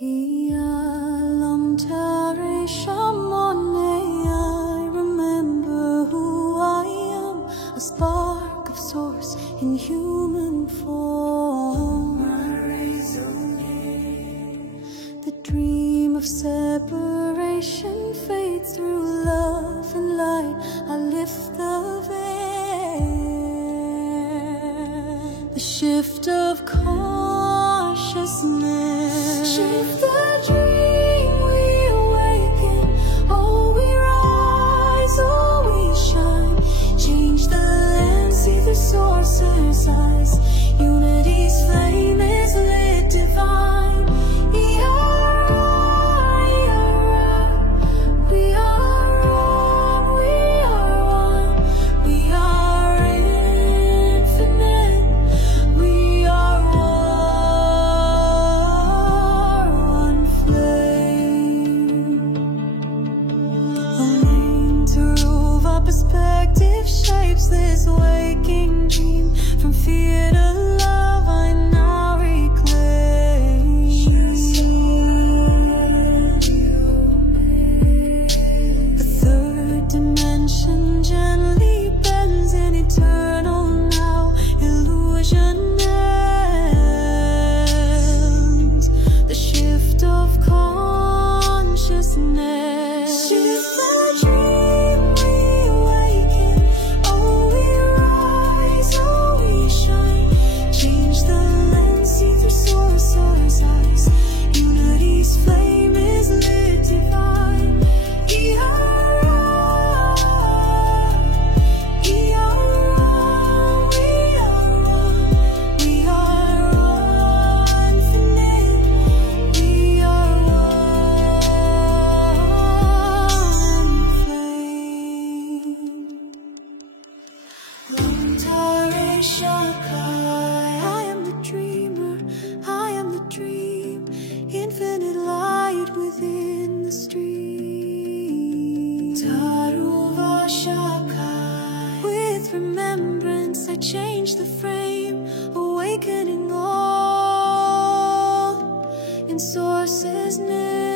I remember who I am, a spark of source in human form. The dream of separation fades through love and light. I lift the veil. The shift of consciousness. Shift the dream, we awaken. Oh, we rise, oh, we shine. Change the land, see the source's eyes. Unity's flame is lit divine. Perspective shapes this waking dream. From fear to love, I now reclaim. The third dimension gently bends in eternal now. Illusion ends. The shift of consciousness. Shift the dream. I am the dreamer, I am the dream, infinite light within the stream. Taruvashakai. With remembrance I change the frame, awakening all in source's name.